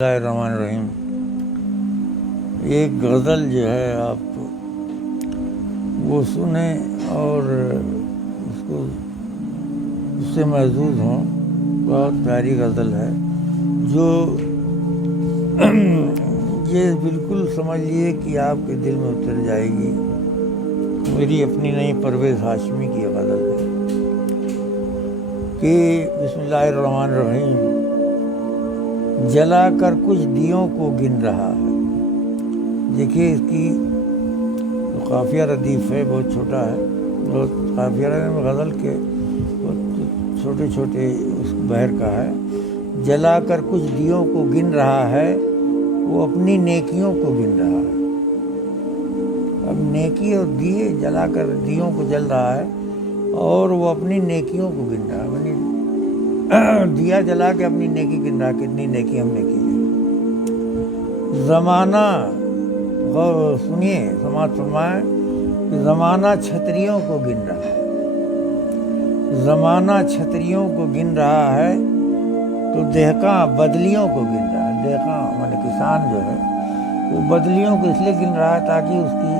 اللہ الرحمن الرحیم۔ ایک غزل جو ہے آپ وہ سنیں اور اس کو اس سے محظوظ ہوں۔ بہت پیاری غزل ہے جو یہ بالکل سمجھ لیے کہ آپ کے دل میں اتر جائے گی۔ میری اپنی نہیں، پرویز ہاشمی کی غزل ہے کہ بسم اللہ الرحمن الرحیم۔ جلا کر کچھ دیوں کو گن رہا ہے۔ دیکھیے اس کی قافیہ ردیف ہے، بہت چھوٹا ہے، بہت قافیہ غزل کے بہت چھوٹے چھوٹے اس بحر کا ہے۔ جلا کر کچھ دیوں کو گن رہا ہے، وہ اپنی نیکیوں کو گن رہا ہے۔ اب نیکی اور دیے جلا کر دیوں کو جل رہا ہے اور وہ اپنی نیکیوں کو گن رہا ہے، دیا جلا کے اپنی نیکی گن رہا، کتنی نیکی ہم نے کی ہے۔ زمانہ سنیے، سماعت فرمائیں کہ زمانہ چھتریوں کو گن رہا ہے۔ زمانہ چھتریوں کو گن رہا ہے تو دہقاں بدلیوں کو گن رہا ہے۔ دہقاں مانے کسان جو ہے وہ بدلیوں کو اس لیے گن رہا ہے تاکہ اس کی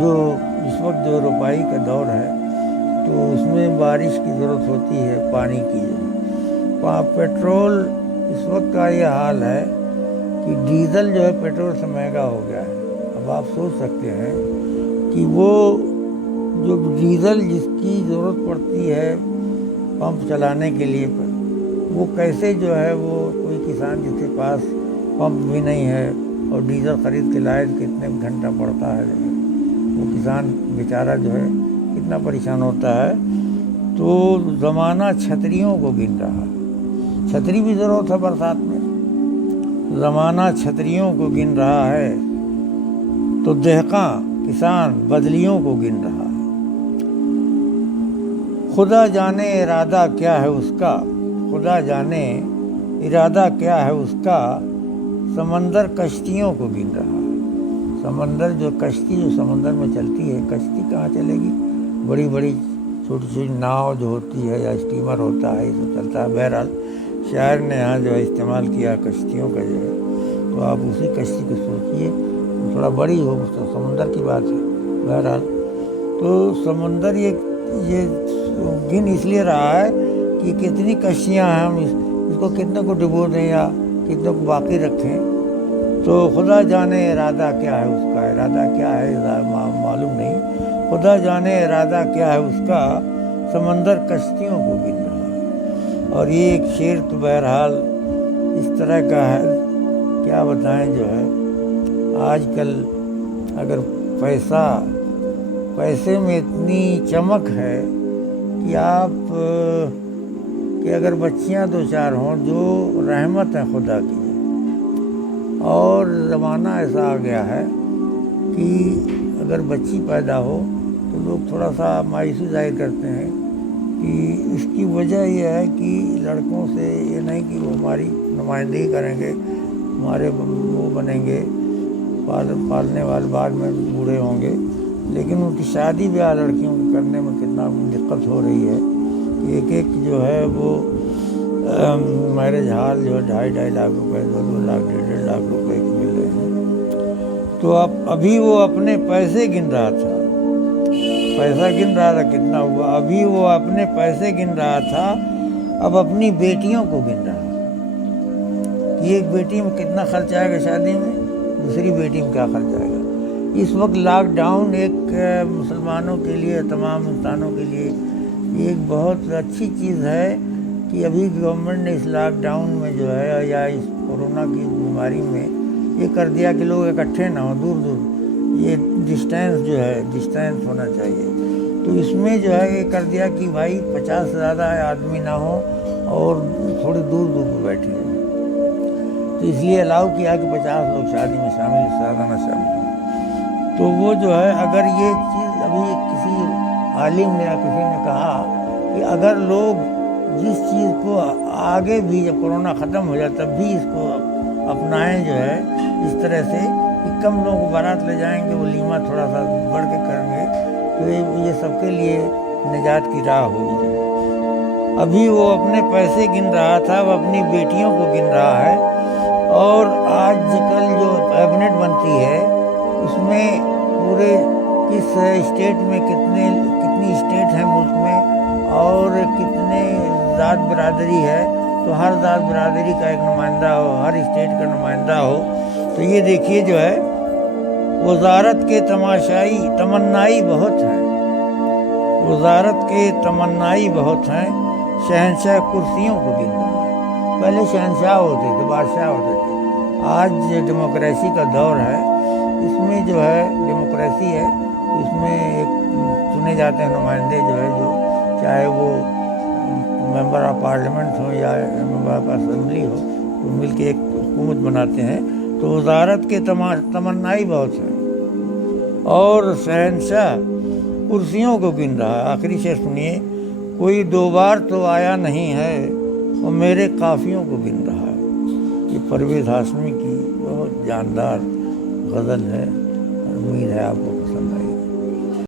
جو اس وقت جو روپائی کا دور ہے تو اس میں بارش کی ضرورت ہوتی ہے، پانی کی۔ پیٹرول اس وقت کا یہ حال ہے کہ ڈیزل جو ہے پیٹرول سے مہنگا ہو گیا ہے۔ اب آپ سوچ سکتے ہیں کہ وہ جو ڈیزل جس کی ضرورت پڑتی ہے پمپ چلانے کے لیے، وہ کیسے جو ہے وہ کوئی کسان جس کے پاس پمپ بھی نہیں ہے اور ڈیزل خرید کے لائے کتنے گھنٹہ پڑتا ہے، وہ کسان بیچارہ جو ہے کتنا پریشان ہوتا ہے۔ تو زمانہ چھتریوں کو گن رہا ہے، چھتری بھی ضرورت ہے برسات میں۔ زمانہ چھتریوں کو گن رہا ہے تو دہقاں کسان بدلیوں کو گن رہا ہے۔ خدا جانے ارادہ کیا ہے اس کا، خدا جانے ارادہ کیا ہے اس کا، سمندر کشتیوں کو گن رہا ہے۔ سمندر جو کشتی جو سمندر میں چلتی ہے، کشتی کہاں چلے گی؟ بڑی بڑی چھوٹی چھوٹی ناؤ جو ہوتی ہے یا اسٹیمر ہوتا ہے، یہ سب چلتا ہے۔ بہرحال شاعر نے یہاں جو ہے استعمال کیا کشتیوں کا جو ہے، تو آپ اسی کشتی کو سوچیے، تھوڑا بڑی ہو تو سمندر کی بات ہے۔ بہرحال تو سمندر یہ گن اس لیے رہا ہے کہ کتنی کشتیاں ہیں، ہم اس کو کتنے کو ڈبو دیں یا کتنے کو باقی رکھیں۔ تو خدا جانے ارادہ کیا ہے اس کا، ارادہ کیا ہے معلوم نہیں، خدا جانے ارادہ کیا ہے اس کا، سمندر کشتیوں کو گن رہا ہے۔ اور یہ ایک شعر تو بہرحال اس طرح کا ہے، کیا بتائیں، جو ہے آج کل اگر پیسے میں اتنی چمک ہے کہ آپ کہ اگر بچیاں دو چار ہوں جو رحمت ہے خدا کی، اور زمانہ ایسا آ گیا ہے کہ اگر بچی پیدا ہو تو لوگ تھوڑا سا مایوسی ظاہر کرتے ہیں کہ اس کی وجہ یہ ہے کہ لڑکوں سے یہ نہیں کہ وہ ہماری نمائندگی کریں گے، ہمارے وہ بنیں گے پالنے والے، بعد میں بوڑھے ہوں گے، لیکن ان کی شادی بیاہ لڑکیوں کو کرنے میں کتنا دقت ہو رہی ہے۔ ایک جو ہے وہ میرج ہال جو ہے 2.5 لاکھ روپے، 2 لاکھ 1.5 لاکھ روپے کے مل رہے ہیں۔ تو ابھی وہ اپنے پیسے گن رہا تھا، پیسہ گن رہا تھا کتنا ہوا، ابھی وہ اپنے پیسے گن رہا تھا، اب اپنی بیٹیوں کو گن رہا ہے کہ ایک بیٹی میں کتنا خرچ آئے گا شادی میں، دوسری بیٹی میں کیا خرچ آئے گا۔ اس وقت لاک ڈاؤن ایک مسلمانوں کے لیے، تمام انسانوں کے لیے ایک بہت اچھی چیز ہے کہ ابھی گورنمنٹ نے اس لاک ڈاؤن میں جو ہے یا اس کورونا کی بیماری میں یہ کر دیا کہ لوگ اکٹھے نہ ہوں، دور دور، یہ ڈسٹینس جو ہے ڈسٹینس ہونا چاہیے۔ تو اس میں جو ہے یہ کر دیا کہ بھائی 50 سے زیادہ آدمی نہ ہوں اور تھوڑی دور دور پہ بیٹھے ہوں، تو اس لیے الاؤ کیا کہ 50 لوگ شادی میں شامل، اس سے زیادہ نہ شامل ہوں۔ تو وہ جو ہے اگر یہ چیز ابھی کسی عالم نے یا کسی نے کہا کہ اگر لوگ جس چیز کو آگے بھی جب کورونا ختم ہو جائے تب بھی اس کو اپنائیں، جو ہے اس طرح سے کہ کم لوگوں کو بارات لے جائیں گے، ولیمہ تھوڑا سا بڑھ کے کریں گے، تو یہ سب کے لیے نجات کی راہ ہوگی۔ ابھی وہ اپنے پیسے گن رہا تھا، وہ اپنی بیٹیوں کو گن رہا ہے، اسٹیٹ میں کتنی اسٹیٹ ہیں ملک میں اور کتنے ذات برادری ہے، تو ہر ذات برادری کا ایک نمائندہ ہو، ہر اسٹیٹ کا نمائندہ ہو، تو یہ دیکھیے جو ہے وزارت کے تمنائی بہت ہیں، وزارت کے تمنائی بہت ہیں، شہنشاہ کرسیوں کو گن رہا ہے۔ پہلے شہنشاہ ہوتے تھے، بادشاہ ہوتے تھے، آج ڈیموکریسی کا دور ہے، اس میں جو ہے ڈیموکریسی ہے، اس میں ایک چنے جاتے ہیں نمائندے جو ہے، جو چاہے وہ ممبر آف پارلیمنٹ ہو یا ممبر آف اسمبلی ہو، تو مل کے ایک حکومت بناتے ہیں، تو وزارت کے تمنائی بہت ہیں اور شہنشاہ کرسیوں کو گن رہا ہے۔ آخری شعر سنیے، کوئی دو بار تو آیا نہیں ہے، وہ میرے قافیوں کو گن رہا ہے۔ یہ پرویز ہاشمی کی بہت جاندار غزل ہے، امید ہے آپ کو پسند آئی۔